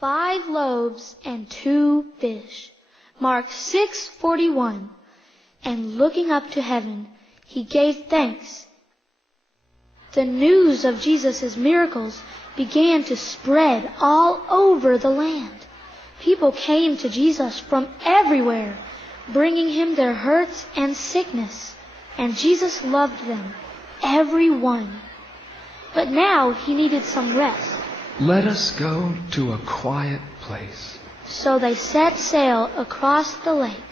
5 loaves and 2 fish. Mark 6:41. And looking up to heaven, he gave thanks. The news of Jesus' miracles began to spread all over the land. People came to Jesus from everywhere, bringing him their hurts and sickness, and Jesus loved them, every one. But now he needed some rest. Let us go to a quiet place. So they set sail across the lake.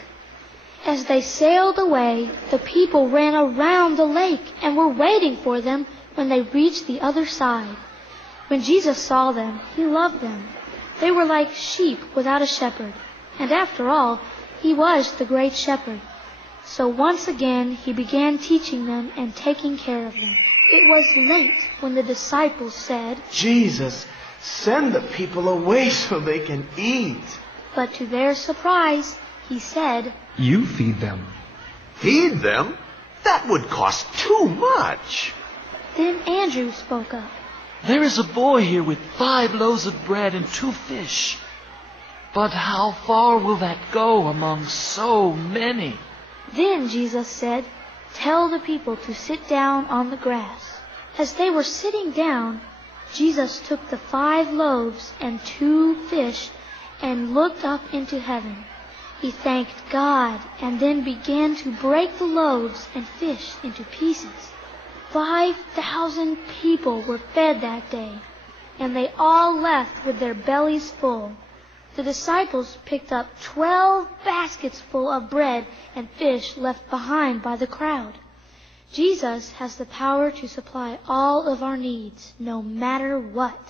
As they sailed away, the people ran around the lake and were waiting for them when they reached the other side. When Jesus saw them, he loved them. They were like sheep without a shepherd, and after all, he was the great shepherd. So once again he began teaching them and taking care of them. It was late when the disciples said, "Jesus, send the people away so they can eat." But to their surprise, he said, You feed them. Feed them? That would cost too much. Then Andrew spoke up. There is a boy here with 5 loaves of bread and 2 fish. But how far will that go among so many? Then Jesus said, "Tell the people to sit down on the grass." As they were sitting down, Jesus took the 5 loaves and 2 fish and looked up into heaven. He thanked God and then began to break the loaves and fish into pieces. 5,000 people were fed that day, and they all left with their bellies full. The disciples picked up 12 baskets full of bread and fish left behind by the crowd. Jesus has the power to supply all of our needs, no matter what.